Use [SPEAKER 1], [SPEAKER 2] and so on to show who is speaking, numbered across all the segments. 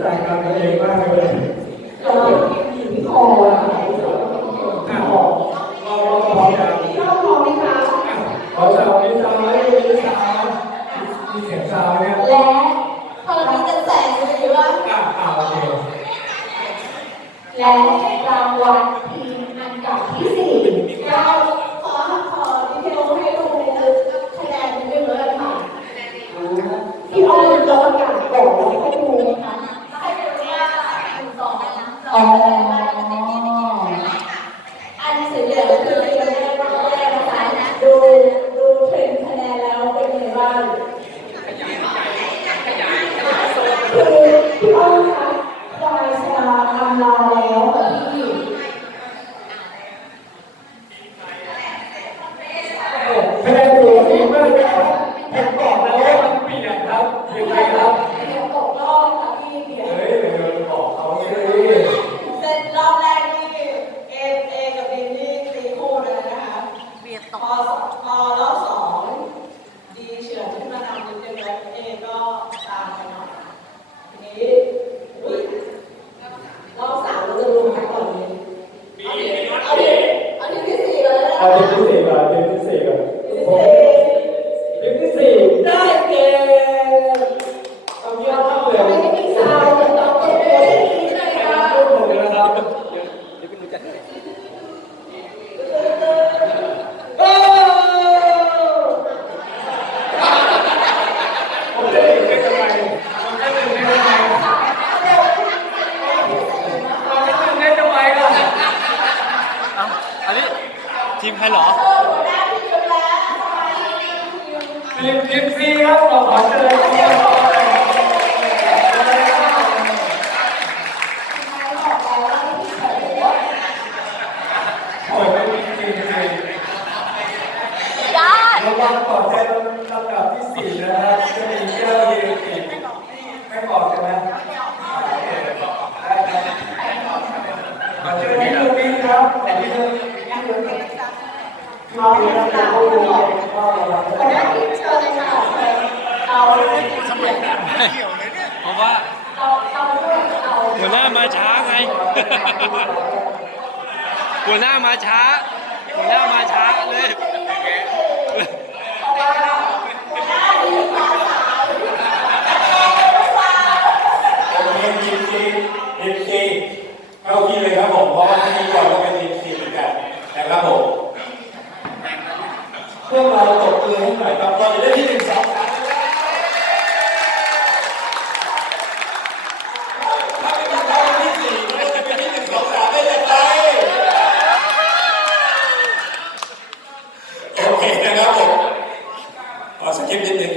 [SPEAKER 1] ใจกับตัวเองมากเลย
[SPEAKER 2] เราอยู่ที่คออะ
[SPEAKER 1] อะพอพอพอยัง
[SPEAKER 2] พี่อ้อมพร้อมไหมคะ
[SPEAKER 1] ขอสาวนิสาวให้นิสาวมีเสียงสาวเนี่ย
[SPEAKER 2] และ
[SPEAKER 3] พอเราจะแสงเยว่า
[SPEAKER 1] อะอะโอเค
[SPEAKER 2] และรางวัลทีมอันดับที่สี่
[SPEAKER 3] เราขอขอดีเทลให้ดูในคะแนนนิดนึงเลยค่ะ
[SPEAKER 2] พี่อ้อมจะประกาศก่อนแล้วให้ดูไหมคะ
[SPEAKER 3] ให้ดูว่าหนึ่งสองนะ
[SPEAKER 2] อ๋อ
[SPEAKER 3] อันสีเหลืองคือที่เราได้รอบแรกนะคะดูดูเทรนคะแนนแล้วเป็นยังไงบ้าง
[SPEAKER 2] คือพี่อ้อมคะยายชนะทำลาแล้วค่ะพี่
[SPEAKER 1] คะแนนสูสีมากเลยครับ ผมบอกแล้วว่ามันเปลี่ยนครับเปลี่ยนไปครับ
[SPEAKER 3] เดี๋ยวตกรอบค่ะพี่เดี๋ยว
[SPEAKER 1] เฮ้ยเดี๋ยวบอกเขาสิ
[SPEAKER 3] เซตรอบแรกนี่เอเอกับบีนี่ตีคู่เลยนะคะเบียดต่อพอรอบสองดีเฉือนขึ้นมานำนิดนึงแล้วเอก็ตามไปหน่อยทีนี้อุ้ยรอบสามเราจะรวมกันก่อนเลยเอาทีเอาทีที่สี่เลยนะ
[SPEAKER 1] เอาเด็กที่สี่ก่อนเด็กที่สี่ก่อน ม
[SPEAKER 4] ใครเหรอ
[SPEAKER 1] ทีมทีมซีครับเราขอเชิญทีมต่อเลยโอ้ยไม่มีทีมซี
[SPEAKER 3] ได้
[SPEAKER 1] รางวัลปลอบใจลำดับที่สี่นะครับจะมีเจ้าเยติไม่บอกใช่ไหมขอเชิญที่ตรงนี้ครับขอที่ตรง น้องนะครับจะพูดถึงข้อระวัง
[SPEAKER 3] หัวหน้าทีมเชิญเลยค่ะเอา
[SPEAKER 4] เพราะว่า
[SPEAKER 3] เอาเอาด้วยเอา
[SPEAKER 4] หัวหน้ามาช้าไง หัวหน้ามาช้า หัวหน้ามาช้าเลย
[SPEAKER 1] ผมเรียนทีมซีทีมซีเข้าที่เลยครับผม เพราะว่าที่ก่อนก็เป็นกันนะครับผม เพื่อเราตบมือให้หน่อยครับเราจะได้ที่หนึ่งสองสามถ้าไม่มีใครเป็นที่สี่มันจะเป็นที่หนึ่งสองสามได้อย่างไรโอเคนะครับผมขอสกิปนิดนึง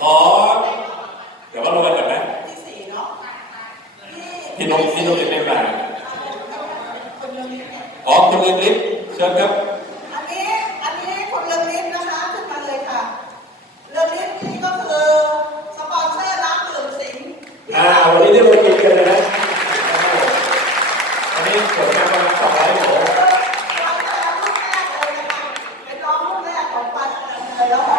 [SPEAKER 1] ขอเดี๋ยวว่าเราไปก่อนนะพี่นกพี่นกจะเป็นอะไรอ๋อคุณเรียนลิฟต์เชิญครับ
[SPEAKER 5] อันนี้ อันนี้คนเรืองลิฟต์นะคะ ขึ้นมาเลยค่ะ เรืองลิฟต์นี่ก็คือสปอนเซอร์น้ำดื่มสิงห์
[SPEAKER 1] อ่า วันนี้ได้มากินกันเลยนะอันนี้ผลงานประมาณสองร้อยโหล
[SPEAKER 5] เราจะรุ่นแรกเลยนะคะเป็นน้องรุ่นแรกของปันเลยแล้วก็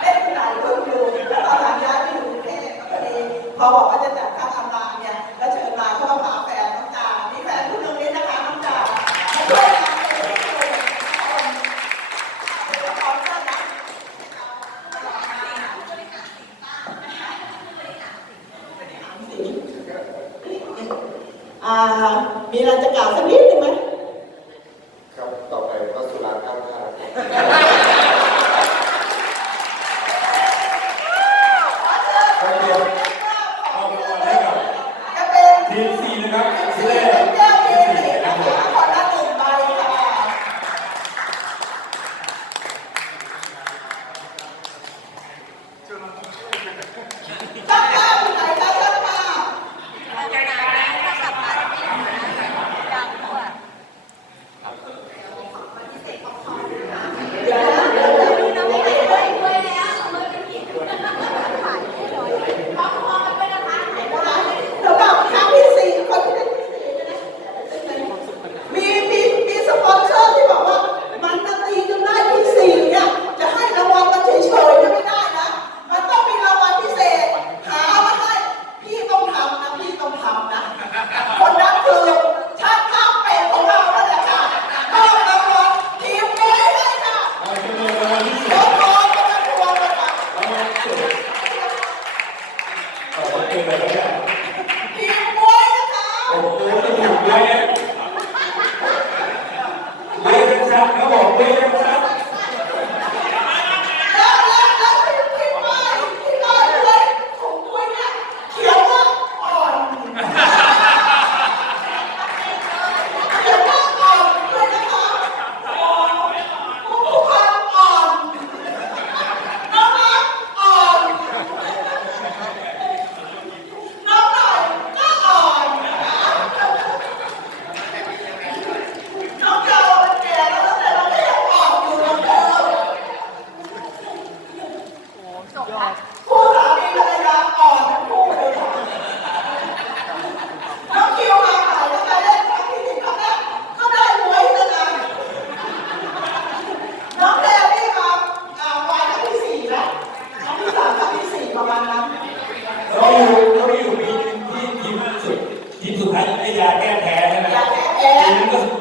[SPEAKER 5] เล่นหลายรุ่นอยู่แล้วตอนหลังย้ายไปอยู่กรุงเทพก็พอดีพอบอกว่าจะจัดการทำงานเนี่ยแล้วเชิญมาก็ต้องพาแฟนน้องจานี่แฟนคุณเรืองลิฟต์นะคะน้องจามาช่วยงานเป็นผู้ชมเป็นสปอนเซอร์นะ อ่า มีอะไรจะกล่าวสักนิด
[SPEAKER 1] เวฟเวฟครับเขาบอกเวฟ
[SPEAKER 6] ไอ
[SPEAKER 1] ยาแก้แพ
[SPEAKER 6] ้ใช่ไหม
[SPEAKER 5] ยาแก้แพ้